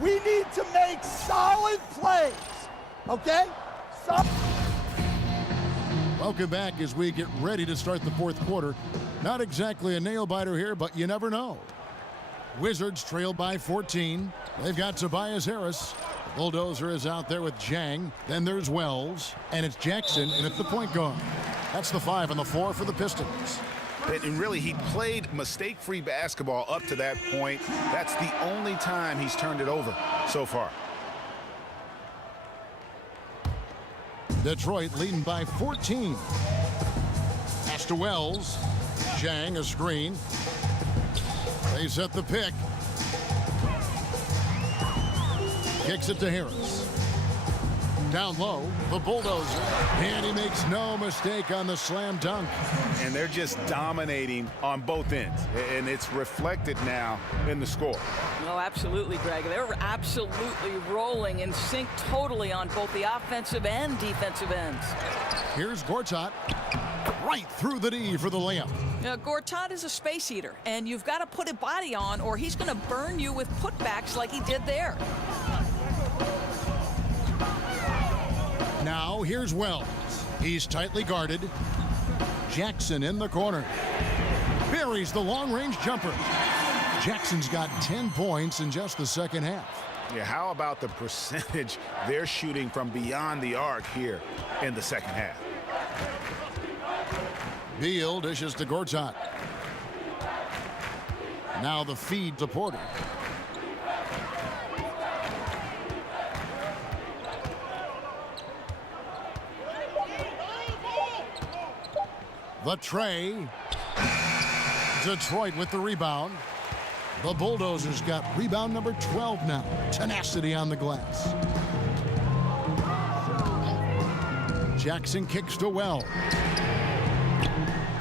We need to make solid plays, okay? Welcome back as we get ready to start the fourth quarter. Not exactly a nail-biter here, but you never know. Wizards trail by 14. They've got Tobias Harris. The bulldozer is out there with Jang. Then there's Wells, and it's Jackson, and it's the point guard. That's the 5 on the floor for the Pistons. And really, he played mistake-free basketball up to that point. That's the only time he's turned it over so far. Detroit leading by 14. Pass to Wells. Jang, a screen. They set the pick. Kicks it to Harris. Down low, the bulldozer. And he makes no mistake on the slam dunk. And they're just dominating on both ends. And it's reflected now in the score. No, absolutely, Greg. They're absolutely rolling in sync totally on both the offensive and defensive ends. Here's Gortat. Right through the D for the layup. Now, Gortat is a space eater, and you've got to put a body on or he's going to burn you with putbacks like he did there. Now here's Wells. He's tightly guarded. Jackson in the corner. Buries the long-range jumper. Jackson's got 10 points in just the second half. Yeah, how about the percentage they're shooting from beyond the arc here in the second half? Beal dishes to Gortat. Now the feed to Porter. The tray. Detroit with the rebound. The Bulldozers got rebound number 12 now. Tenacity on the glass. Jackson kicks to Wells.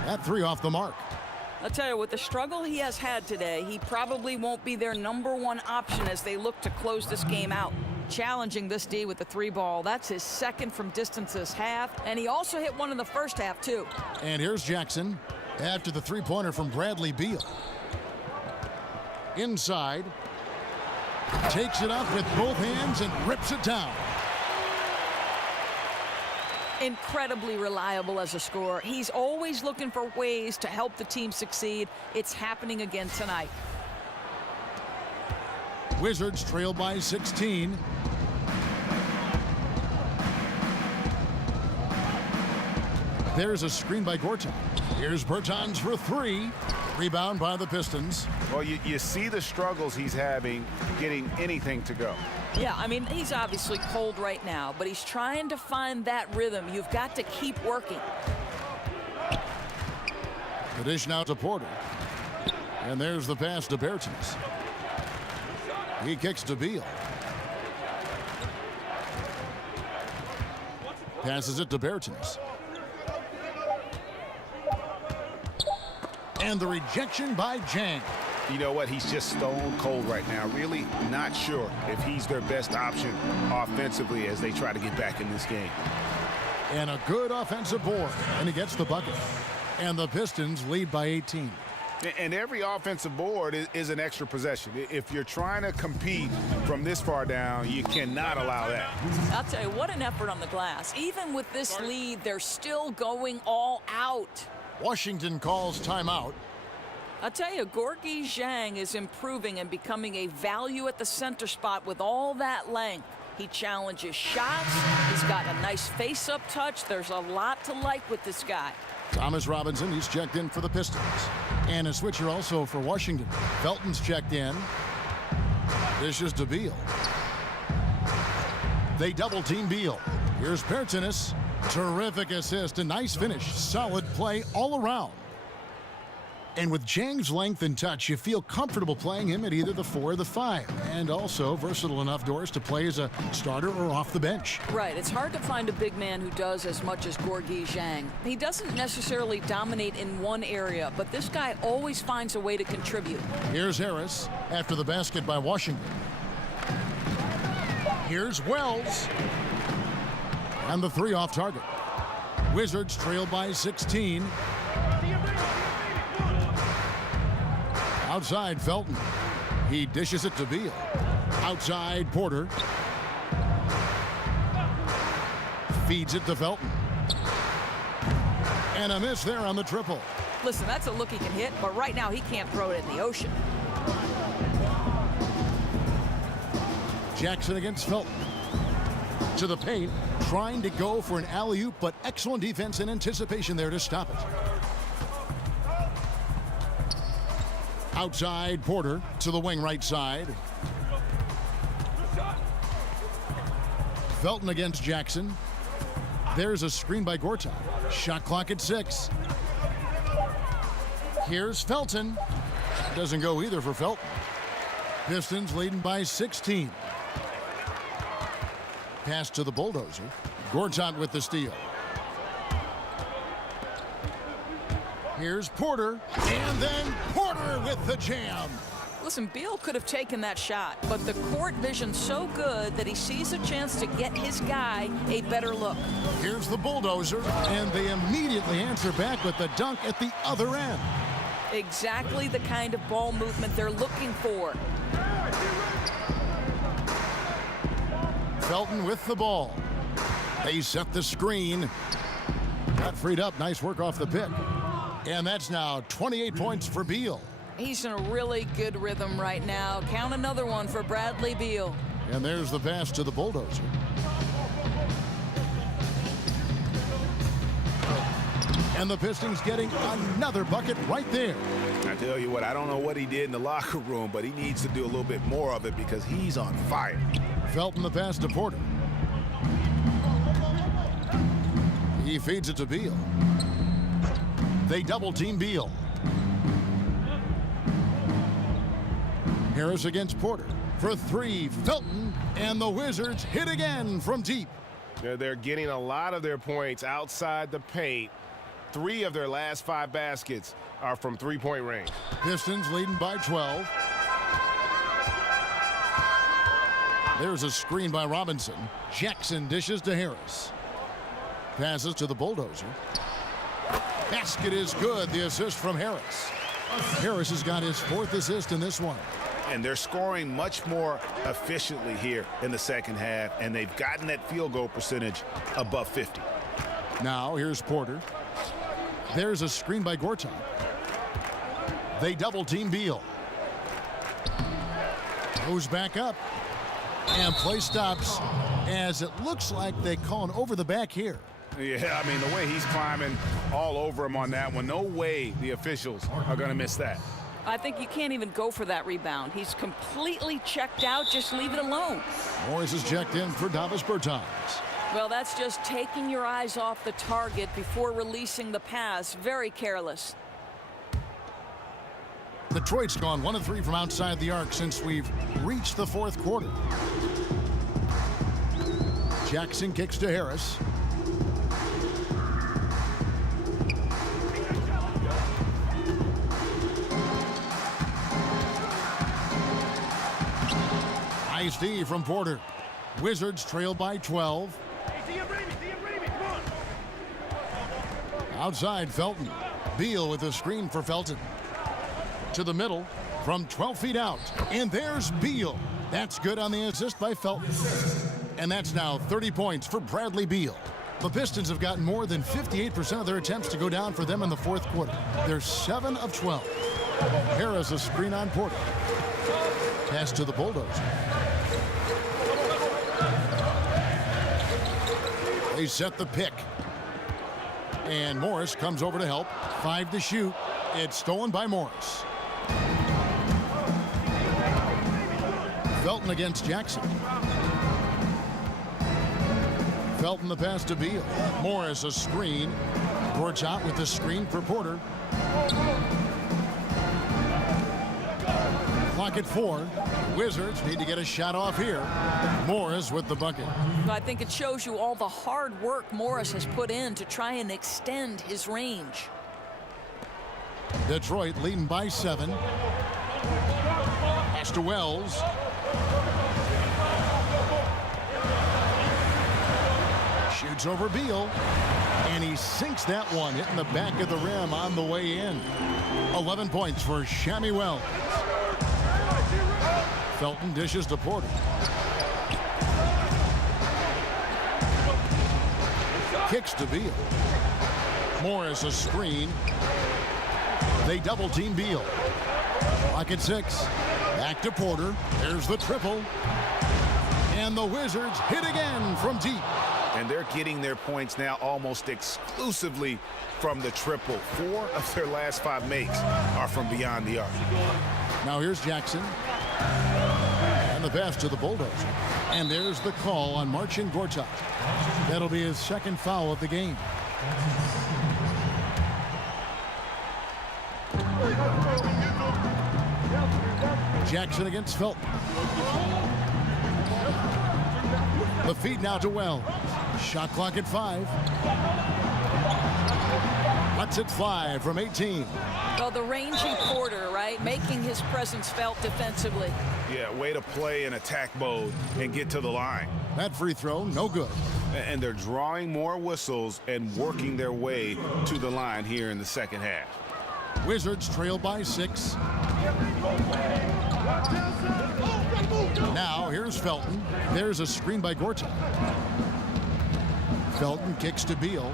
That 3 off the mark. I'll tell you, with the struggle he has had today, he probably won't be their #1 option as they look to close this game out. Challenging this D with the 3 ball. That's his second from distance this half, and he also hit one in the first half, too. And here's Jackson after the 3-pointer from Bradley Beal. Inside. Takes it up with both hands and rips it down. Incredibly reliable as a scorer. He's always looking for ways to help the team succeed. It's happening again tonight. Wizards trail by 16. There's a screen by Gortat. Here's Bertans for 3. Rebound by the Pistons. Well, you see the struggles he's having getting anything to go. Yeah, I mean, he's obviously cold right now, but he's trying to find that rhythm. You've got to keep working. The dish now to Porter. And there's the pass to Bertans. He kicks to Beal. Passes it to Bertans. And the rejection by Jang. You know what? He's just stone cold right now. Really not sure if he's their best option offensively as they try to get back in this game. And a good offensive board. And he gets the bucket. And the Pistons lead by 18. And every offensive board is an extra possession. If you're trying to compete from this far down, you cannot allow that. I'll tell you, what an effort on the glass. Even with this lead, they're still going all out. Washington calls timeout. I'll tell you, Gorgui Dieng is improving and becoming a value at the center spot with all that length. He challenges shots. He's got a nice face-up touch. There's a lot to like with this guy. Thomas Robinson, he's checked in for the Pistons. And a switcher also for Washington. Felton's checked in. Dishes to Beal. They double-team Beal. Here's Bertans. Terrific assist, a nice finish. Solid play all around. And with Jang's length and touch, you feel comfortable playing him at either the 4 or the 5. And also versatile enough, Doris, to play as a starter or off the bench. Right. It's hard to find a big man who does as much as Gorgui Dieng. He doesn't necessarily dominate in one area, but this guy always finds a way to contribute. Here's Harris after the basket by Washington. Here's Wells. And the 3 off target. Wizards trail by 16. Outside, Felton. He dishes it to Beal. Outside, Porter. Feeds it to Felton. And a miss there on the triple. Listen, that's a look he can hit, but right now he can't throw it in the ocean. Jackson against Felton. To the paint, trying to go for an alley-oop, but excellent defense and anticipation there to stop it. Outside, Porter to the wing right side. Felton against Jackson. There's a screen by Gortat. Shot clock at 6. Here's Felton. Doesn't go either for Felton. Pistons leading by 16. Pass to the bulldozer. Gortat with the steal. Here's Porter. And then Porter with the jam. Listen, Beal could have taken that shot, but the court vision's so good that he sees a chance to get his guy a better look. Here's the bulldozer, and they immediately answer back with the dunk at the other end. Exactly the kind of ball movement they're looking for. Felton with the ball. They set the screen. Got freed up. Nice work off the pick. And that's now 28 points for Beal. He's in a really good rhythm right now. Count another one for Bradley Beal. And there's the pass to the bulldozer. And the Pistons getting another bucket right there. I tell you what, I don't know what he did in the locker room, but he needs to do a little bit more of it because he's on fire. Felton the pass to Porter. He feeds it to Beal. They double team Beal. Harris against Porter. For 3, Felton, and the Wizards hit again from deep. They're getting a lot of their points outside the paint. 3 of their last 5 baskets are from three-point range. Pistons leading by 12. There's a screen by Robinson. Jackson dishes to Harris. Passes to the bulldozer. Basket is good. The assist from Harris. Harris has got his 4th assist in this one. And they're scoring much more efficiently here in the second half, and they've gotten that field goal percentage above 50. Now here's Porter. There's a screen by Gortat. They double team Beal. Goes back up. And play stops as it looks like they call an over the back here. Yeah, I mean, the way he's climbing all over him on that one, no way the officials are going to miss that. I think you can't even go for that rebound. He's completely checked out. Just leave it alone. Morris is checked in for Davis Bertans. Well, that's just taking your eyes off the target before releasing the pass. Very careless. Detroit's gone 1 of 3 from outside the arc since we've reached the 4th quarter. Jackson kicks to Harris. Nice D from Porter. Wizards trail by 12. Outside, Felton. Beal with a screen for Felton. To the middle from 12 feet out. And there's Beal. That's good on the assist by Felton. And that's now 30 points for Bradley Beal. The Pistons have gotten more than 58% of their attempts to go down for them in the 4th quarter. They're 7 of 12. Harris a screen on Porter. Pass to the bulldozer. They set the pick. And Morris comes over to help. 5 to shoot. It's stolen by Morris. Felton against Jackson. Felton the pass to Beal. Morris a screen. Gortat with the screen for Porter. Clock at 4. Wizards need to get a shot off here. Morris with the bucket. I think it shows you all the hard work Morris has put in to try and extend his range. Detroit leading by 7. Pass to Wells. Shoots over Beal. And he sinks that one, hitting the back of the rim on the way in. 11 points for Shammy Wells. Felton dishes to Porter. Kicks to Beal. Morris a screen. They double team Beal. Clock at 6. Back to Porter. There's the triple. And the Wizards hit again from deep. And they're getting their points now almost exclusively from the triple. 4 of their last 5 makes are from beyond the arc. Now here's Jackson. And the pass to the Bulldozer. And there's the call on Marcin Gortat. That'll be his second foul of the game. Jackson against Felton. The feed now to Wells. Shot clock at 5. Lets it fly from 18. Well, the rangy Porter, right? Making his presence felt defensively. Yeah, way to play in attack mode and get to the line. That free throw, no good. And they're drawing more whistles and working their way to the line here in the second half. Wizards trail by 6. Now here's Felton. There's a screen by Gortat. Felton kicks to Beal.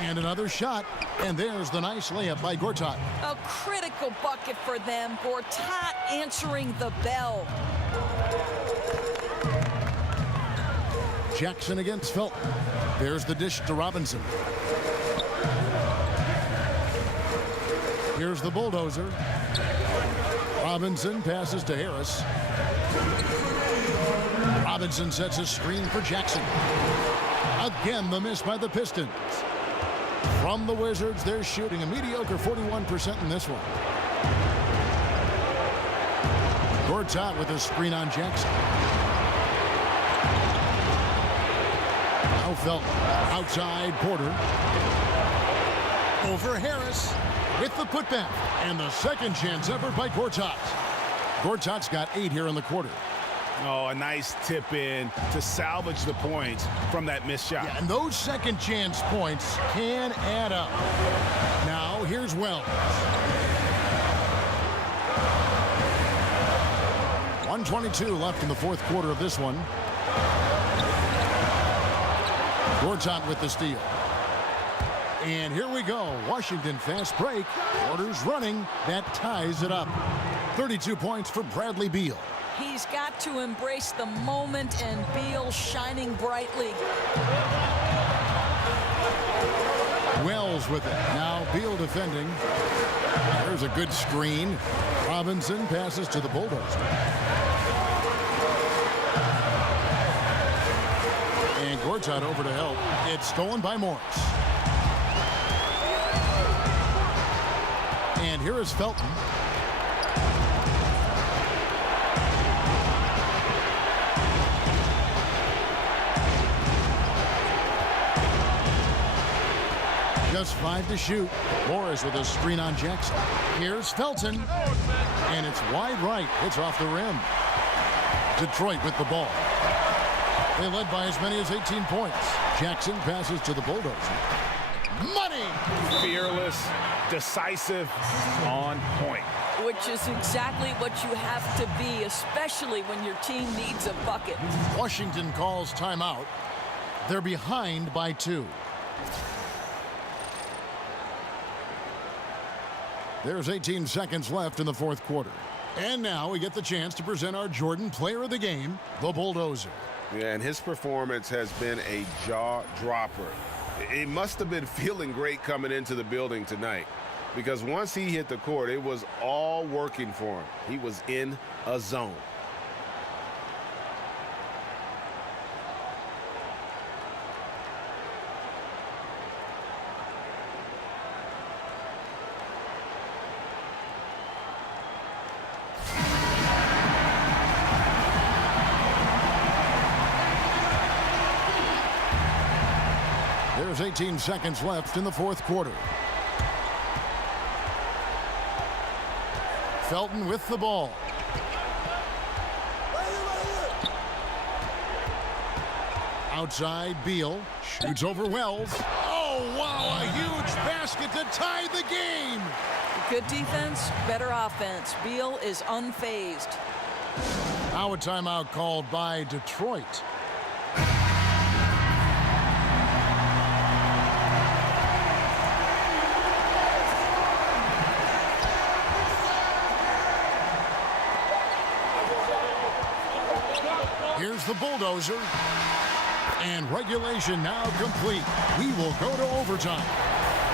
And another shot. And there's the nice layup by Gortat. A critical bucket for them. Gortat answering the bell. Jackson against Felton. There's the dish to Robinson. Here's the Bulldozer. Robinson passes to Harris. Robinson sets a screen for Jackson. Again, the miss by the Pistons. From the Wizards, they're shooting a mediocre 41% in this one. Gortat with a screen on Jackson. Now Felton outside Porter. Over Harris with the putback. And the second chance effort by Gortat. Gortat's got 8 here in the quarter. Oh, a nice tip in to salvage the points from that missed shot. Yeah, and those second chance points can add up. Now here's Wells. 1:22 left in the fourth quarter of this one. Gortat with the steal. And here we go. Washington fast break. Porter's running. That ties it up. 32 points for Bradley Beal. He's got to embrace the moment, and Beal shining brightly. Wells with it. Now Beal defending. There's a good screen. Robinson passes to the Bulldozer. And Gortat over to help. It's stolen by Morris. And here is Felton. Just 5 to shoot. Morris with a screen on Jackson. Here's Felton. And it's wide right. It's off the rim. Detroit with the ball. They led by as many as 18 points. Jackson passes to the Bulldozer. Money! Fearless, decisive, on point. Which is exactly what you have to be, especially when your team needs a bucket. Washington calls timeout. They're behind by 2. There's 18 seconds left in the fourth quarter. And now we get the chance to present our Jordan Player of the Game, the Bulldozer. Yeah, and his performance has been a jaw-dropper. He must have been feeling great coming into the building tonight, because once he hit the court, it was all working for him. He was in a zone. There's 18 seconds left in the fourth quarter. Felton with the ball. Outside, Beal shoots over Wells. Oh, wow, a huge basket to tie the game. Good defense, better offense. Beal is unfazed. Now a timeout called by Detroit. Here's the bulldozer. And regulation now complete. We will go to overtime.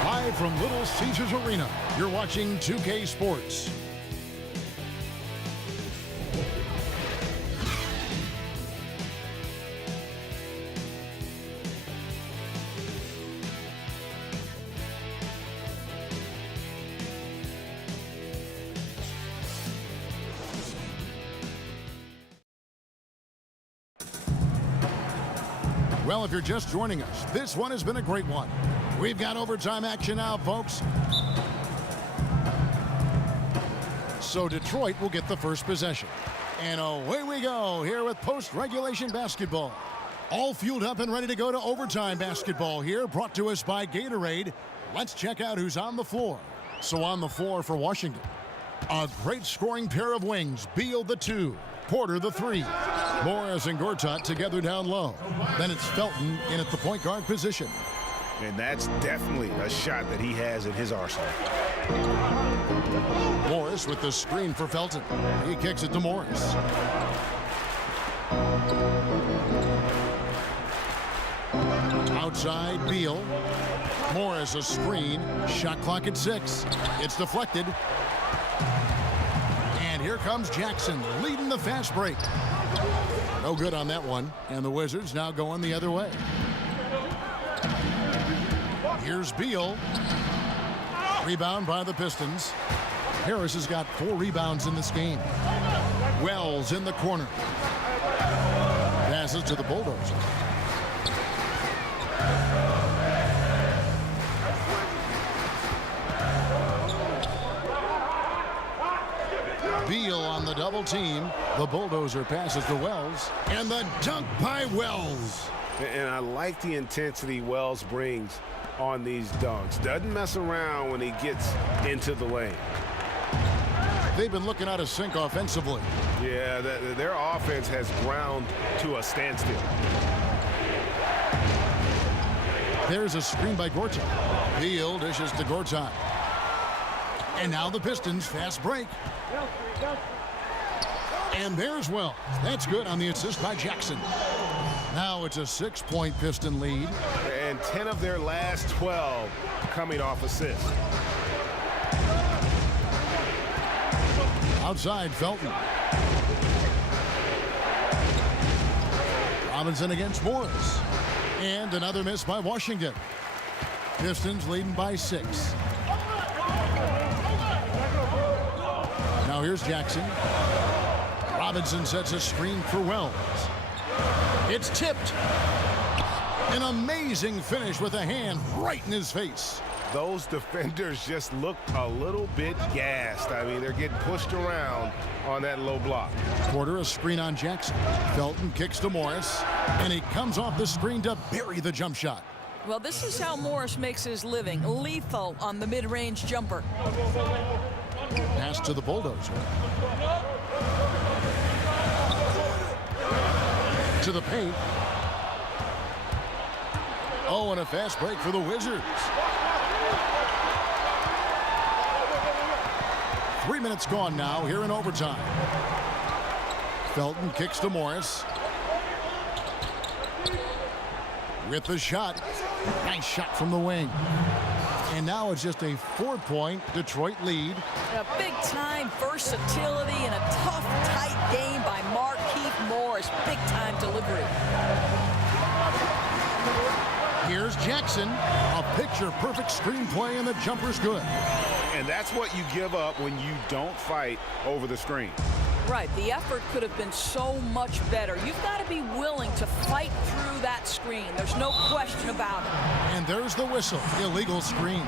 Live from Little Caesars Arena, you're watching 2K Sports. Well, if you're just joining us, this one has been a great one. We've got overtime action now, folks. So Detroit will get the first possession. And away we go here with post-regulation basketball. All fueled up and ready to go to overtime basketball here, brought to us by Gatorade. Let's check out who's on the floor. So on the floor for Washington, a great scoring pair of wings. Beal the 2, Porter the 3. Morris and Gortat together down low. Then it's Felton in at the point guard position. And that's definitely a shot that he has in his arsenal. Morris with the screen for Felton. He kicks it to Morris. Outside, Beal. Morris a screen. Shot clock at 6. It's deflected. And here comes Jackson leading the fast break. No good on that one. And the Wizards now going the other way. Here's Beal. Rebound by the Pistons. Harris has got 4 rebounds in this game. Wells in the corner. Passes to the Bulldozer. Beal on the double team. The Bulldozer passes to Wells. And the dunk by Wells. And I like the intensity Wells brings on these dunks. Doesn't mess around when he gets into the lane. They've been looking out of sync offensively. Yeah, their offense has ground to a standstill. There's a screen by Gortat. Beal dishes to Gortat. And now the Pistons fast break. And there's Wells. That's good on the assist by Jackson. Now it's a 6-point Piston lead. And 10 of their last 12 coming off assists. Outside, Felton. Robinson against Morris. And another miss by Washington. Pistons leading by 6. Now here's Jackson. Robinson sets a screen for Wells. It's tipped. An amazing finish with a hand right in his face. Those defenders just look a little bit gassed. I mean, they're getting pushed around on that low block. Porter a screen on Jackson. Felton kicks to Morris. And he comes off the screen to bury the jump shot. Well, this is how Morris makes his living. Lethal on the mid-range jumper. Pass to the Bulldozer. To the paint. Oh, and a fast break for the Wizards. 3 minutes gone now here in overtime. Felton kicks to Morris. With the shot. Nice shot from the wing. And now it's just a 4-point Detroit lead. A big-time versatility and a tough, tight game by Markieff Morris. Big-time delivery. Here's Jackson. A picture-perfect screenplay, and the jumper's good. And that's what you give up when you don't fight over the screen. Right, the effort could have been so much better. You've got to be willing to fight through that screen. There's no question about it. And there's the whistle. Illegal screen.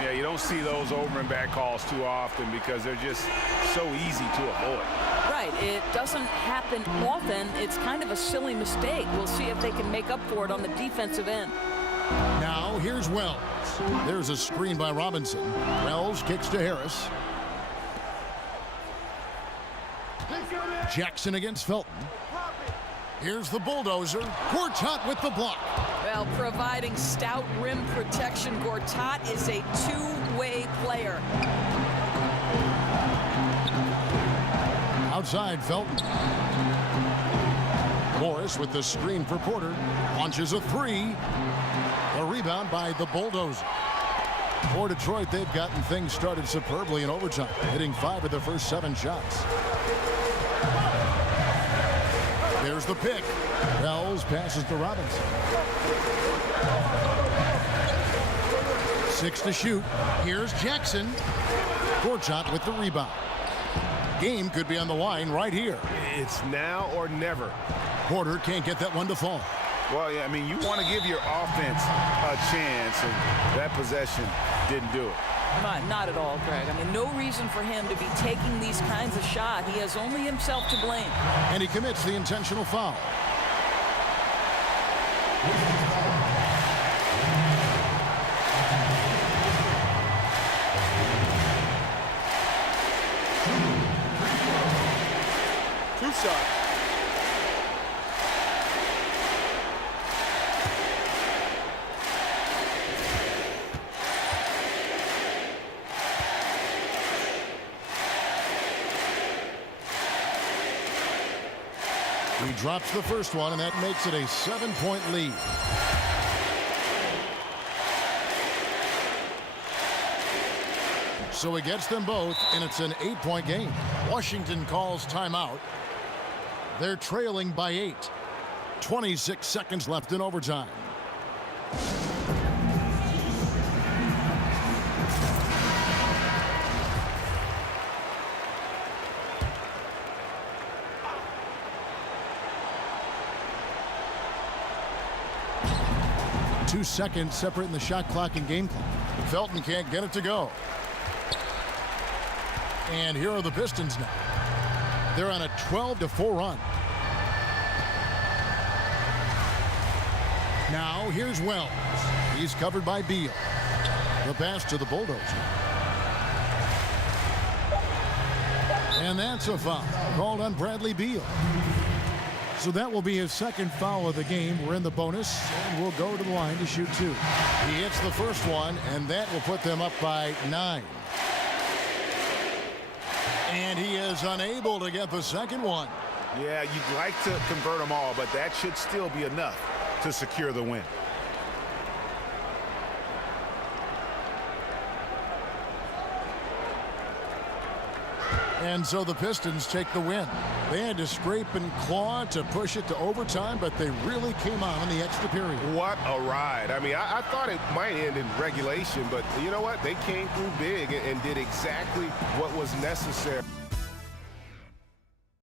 Yeah, you don't see those over and back calls too often because they're just so easy to avoid. Right, it doesn't happen often. It's kind of a silly mistake. We'll see if they can make up for it on the defensive end. Now Now here's Wells. There's a screen by Robinson. Wells kicks to Harris. Jackson against Felton. Here's the bulldozer. Gortat with the block. Well, providing stout rim protection, Gortat is a two-way player. Outside, Felton. Morris with the screen for Porter. Launches a three. A rebound by the bulldozer. For Detroit, they've gotten things started superbly in overtime, hitting 5 of their first 7 shots. There's the pick. Wells passes to Robinson. 6 to shoot. Here's Jackson. Gortat with the rebound. Game could be on the line right here. It's now or never. Porter can't get that one to fall. Well, yeah, I mean, you want to give your offense a chance, and that possession didn't do it. Not at all, Greg. I mean, no reason for him to be taking these kinds of shots. He has only himself to blame. And he commits the intentional foul. Two shots. He drops the first one, and that makes it a 7-point lead. So he gets them both, and it's an 8-point game. Washington calls timeout. They're trailing by 8. 26 seconds left in overtime. Two seconds separating the shot clock and game clock. Felton can't get it to go. And here are the Pistons now. They're on a 12-4 run. Now here's Wells. He's covered by Beal. The pass to the bulldozer. And that's a foul called on Bradley Beal. So that will be his second foul of the game. We're in the bonus, and we'll go to the line to shoot 2. He hits the first one, and that will put them up by 9. And he is unable to get the second one. Yeah, you'd like to convert them all, but that should still be enough to secure the win. And so the Pistons take the win. They had to scrape and claw to push it to overtime, but they really came on in the extra period. What a ride. I mean, I thought it might end in regulation, but you know what? They came through big and did exactly what was necessary.